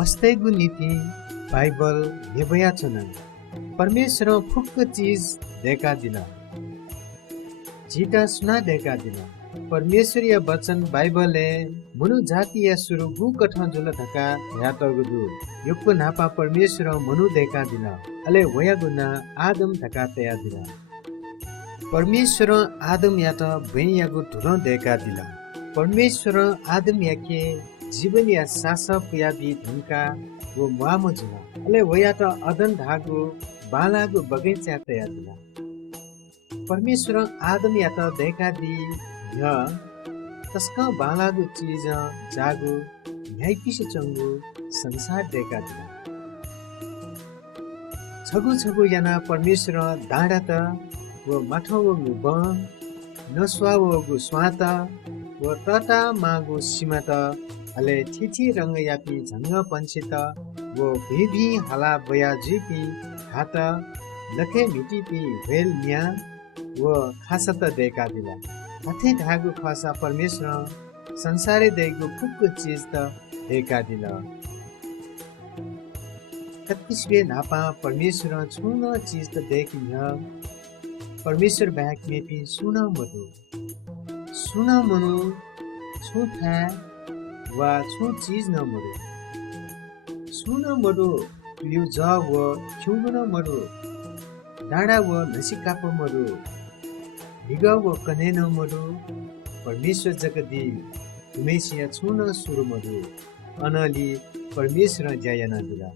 मस्तैगु नीति बाइबल हेबया छन् परमेश्वर फुक्क चीज देखा दिला जीता सुना देखा दिला परमेश्वरीय वचन बाइबलले मनु जातीय सुरु गु कठा जुल धका यातगुदु युक्को नापा परमेश्वर मनु देखा दिला अले वया गुना आदम धका तया दिला परमेश्वर आदम यात भैयागु धुलो देखा दिला परमेश्वर आदम याके जीवन या शासक या भी धनका वो मामो जुला अले वया त अदन धागु बालागु बगैंचा तया दिला परमेश्वर आदम या त देखा दी य तस्का बालागु चीज जागु न्यायपिस चंगु संसार देखा दिला छगु छगु याना परमेश्वर दाडा त वो माठो वो ब नस्वा वो स्वात वो तता मागु सीमा त अले छिछि रंग यापी झंग पंचित वो भी हला बया जीपी हात लखे मिटी पी वेल न्या वो खासत देखा दिला अथे धागु खासा परमेश्वर संसारे देगु फुक्कु चीज त देखा दिला कतिस्वे नापा परमेश्वर छुन चीज त देखिन परमेश्वर बैक में भी सुना मनु छुथा वा छु चीज न मरु सुन मरु यु जा व छुन मरु डाँडा व नसिकाप मरु हिगा व कने न मरु परमेश्वर जगदी तुमेसिया छुन सुरु मरु अनली परमेश्वर जयना दिला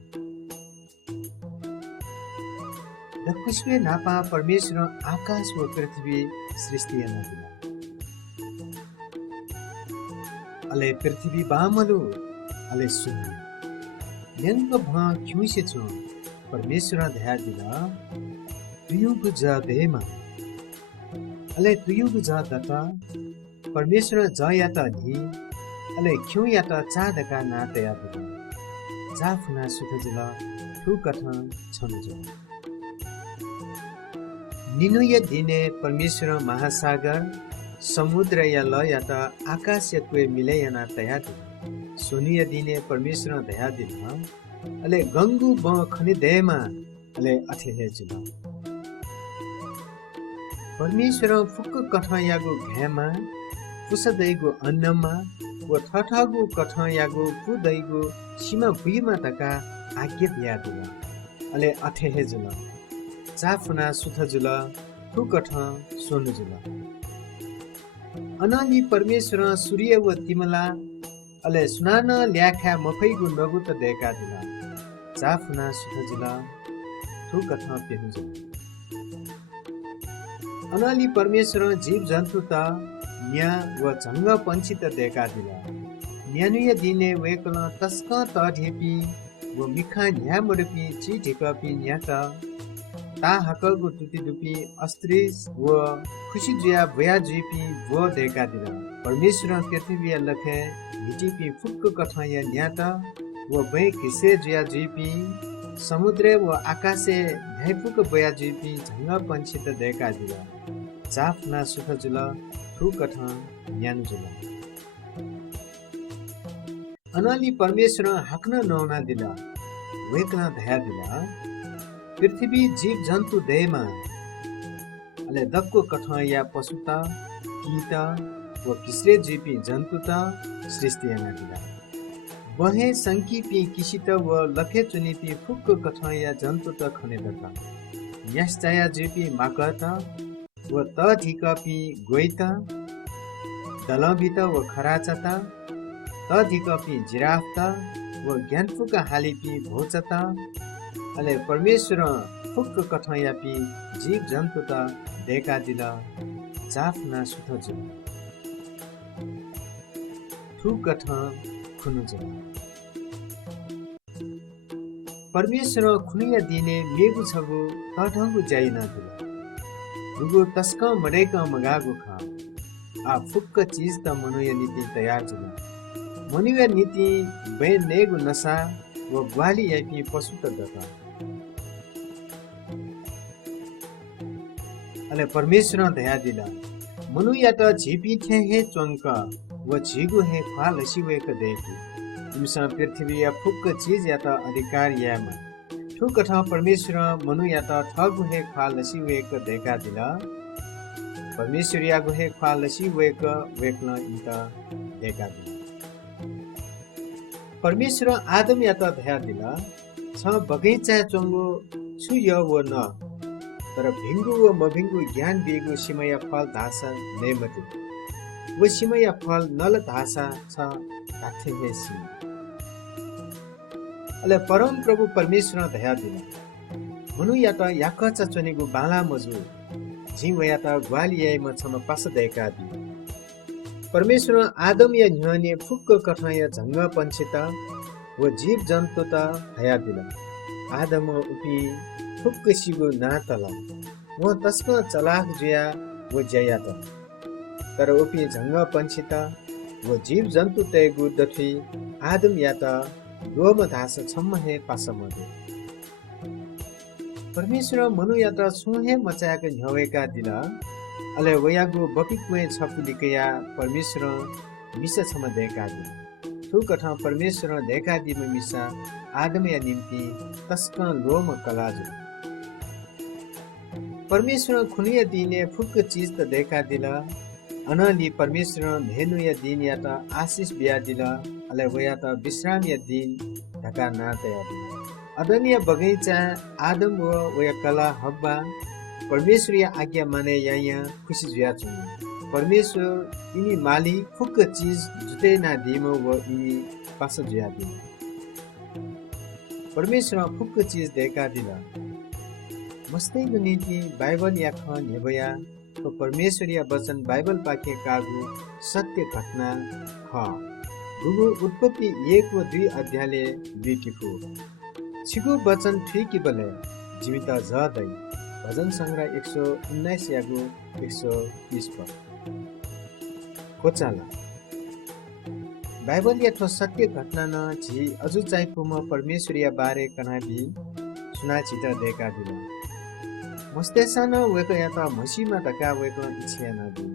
दक्षिणे नापा परमेश्वर आकाश व पृथ्वी सृष्टि न दिला अले पृथ्वी बामलु अले शून्य यंग भा क्युसे छ परमेश्वर ध्या दिला तुयुग जा देमा अले तुयुग जा दता परमेश्वर ज याता नि अले क्यु याता चा दका ना तया दिला जा फुना सुथ जिला ठु कथा छन ज निनुय दिने परमेश्वर महासागर समुद्र या ल या त आकाश या कुए मिले या ना तया दिला सोनिय दिने परमेश्वर दया दिला अले गंगु ब खनि देमा अले अथे हे जुला परमेश्वर फुक्क कथा यागु घेमा पुसदैगु अन्नमा व ठठगु कथा यागु पुदैगु सीमा भुइमा तका आज्ञा दिया दिला अले अथे हे जुला चाफुना सुथ जुला ठु कथा सोनु जुला अनाली परमेश्वर सूर्य व तिमला अले सुनान ल्याखा मफैगु नगु त देखा दिला चाफुना सुथ जुला ठु कथा पेहु जुला अनाली परमेश्वर जीव जन्तु त न्या व झंग पंछी त देखा दिला न्यानुय दिने वेकल तस्क त ढेपी व मिखा न्या मडपी ची ढेकपी न्या त ता हकगु तुति दुपी अस्त्रिस व खुशी जुया भया जुपी वो देखा दिला परमेश्वर पृथ्वी लखे हिटिपी फुक्क कथा या न्याता व भय किसे जुया जुपी समुद्र व आकाशे भयफुक बया जुपी झंग पंछी त देखा दिला चाफना सुख जुला ठु कथा न्यान जुला अनाली परमेश्वर हकन नौना दिला वेकना धया दिला पृथ्वी जीव जन्तु देमा अले दक्को कथा या पशुता कीटा व किसरे जीपी जन्तुता सृष्टि या दिला बहे संकीपी किसित व लखे चुनिपी फुक्क कथा या जन्तु त खने दता यस्ताया जीपी माकता व त ढिकपी गोइता दलबित व खराचता त ढिकपी जिराफता व ज्ञानफुका हालिपी भोचता अले परमेश्वर फुक्क कथा यापी जीव जन्तु त देखा दिला चाफना सुथ जुल ठु कथा खुनु जुल परमेश्वर खुनिया दिने मेगु छगु तढंगु जाइना दिला दुगु तस्क मडेका मगागु खा आ फुक्क चीज त मनोय नीति तयार जुल मनुय नीति बे नेगु नसा व ग्वाली यापी पशु त दता अले परमेश्वर दया दिला मनु या त झिपी थे हे चंक व झिगु हे फाल सिवेक देखि इमसा पृथ्वी या फुक चीज या त अधिकार यामा ठुक ठ परमेश्वर मनु या त ठगु हे फाल सिवेक देखा दिला परमेश्वर या गु हे फाल सिवेक वेकन इंत देखा दिला परमेश्वर आदम या त दया दिला छ बगैँचा चंगो छु य व न तर भिंगु व मभिंगु ज्ञान बिगु सिमया फल धासा नेमति व सिमया फल नल धासा छ धाथे हेसी अले परम प्रभु परमेश्वर दया दिला मनु या त याकच चनेगु बाला मजु जिव या त ग्वालियाइ म छम पास देका दि परमेश्वर आदम या न्हने फुक्क कठया झंग पंछिता व जीव जन्तु त हया दिला आदम उपी फुक्क सिगु नातला वो तस्क चलाक जुया वो जया त तर उपी झंग पंछिता वो जीव जन्तु तेगु दथि आदम या त गोम धास छम्म हे पासमदे परमेश्वर मनु या त सुहे मचाक झवेका दिला अले वयागु बकिक्वे छपुलिकया परमेश्वर मिस छम देका दिला ठुकठ परमेश्वर देखा दिम मिसा आदम या निम्ति तस्क लोम कलाजु परमेश्वर खुनिया दिने फुक्क चीज त देखा दिला अनली परमेश्वर धेनु या दिन या त आशीष बिया दिला अले वया त विश्राम या दिन ढका नात या दिला अदनीय बगैँचा आदम व वया कला हब्बा परमेश्वर या आज्ञा माने या खुशी जुया छु परमेश्वर इनी माली फुक्क चीज जुते ना दिमो व इनी पास जुया दिला परमेश्वर फुक्क चीज देखा दिला मस्तै नीति बाइबल या ख नेबया तो परमेश्वरीय वचन बाइबल पाके कागु सत्य घटना ख गुगु उत्पत्ति 1 व 2 अध्यायले बिटिफु छिगु वचन ठिकी बले जीवित जदै भजन संग्रह 119 यागु 120 पर कोचाला बाइबल या तो सत्य घटना न जी अजु चाहिपुम परमेश्वरीय बारे कनाबी सुना चित्र देखा दिला मस्तेसन वेक या त मसीमा तका वेक इच्छा नदी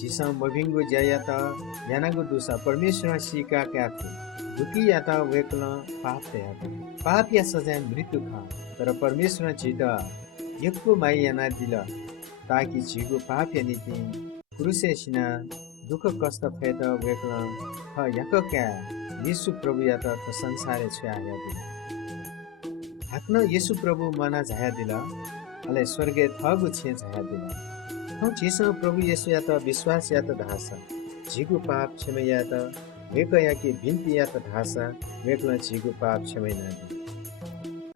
जिसा मभिंगु जया त यानागु दुसा परमेश्वर सिका क्याथे दुखी या त वेकल पाप या पाप या सजाय मृत्यु खा तर परमेश्वर जित यक्को माई याना दिल ताकि जिगु पाप या नीति पुरुषे सिना दुख कष्ट फेद वेकल ह यक क्या यीशु प्रभु या त संसारे छया या दिल हाक्न यीशु प्रभु मना झाया दिल अले स्वर्गे थगु छे झाया दिला हम जिसो प्रभु येशु या त विश्वास या त धासा झिगु पाप क्षमे या त वेक या कि बिन्ती या त धासा वेकल झिगु पाप क्षमे नादि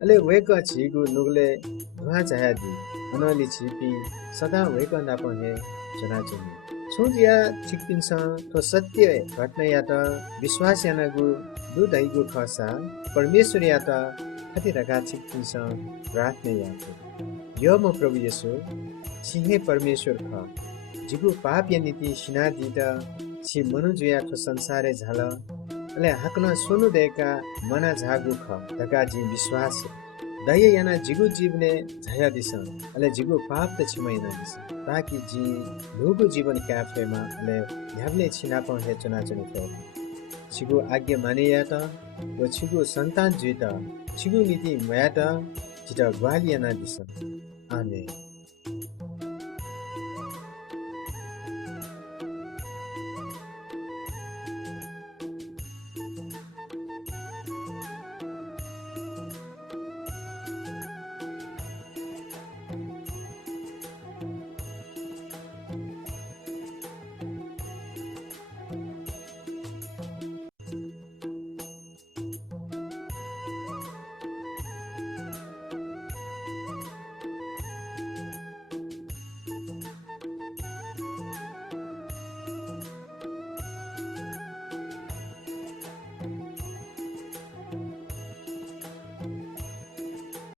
अले वेक झिगु नुगले धुवा झाया दि अनली छिपी सदा वेक नापहे जना जुनि छुजिया छिकपिन्स तो सत्य घटना या त विश्वास या नगु दुधैगु खसा परमेश्वर या त कति रगा छिकपिन्स प्रार्थना या त यो म प्रभु येशु छिहे परमेश्वर ख जिगु पाप या नीति सिना दिदा छि मनुजुया तो संसारे झाल अले हकन सोनु देका मना झागु ख धका जी विश्वास दय याना जिगु जीवने झया दिस अले जिगु पाप त छिमैना दिस ताकि जी लोगु जीवन क्याफेमा अले ह्याबले छिना प हे चुना चुनि फे छिगु आज्ञा माने या त व छिगु संतान जुत छिगु नीति मया त जिता ग्वालियाना दिस आमेन।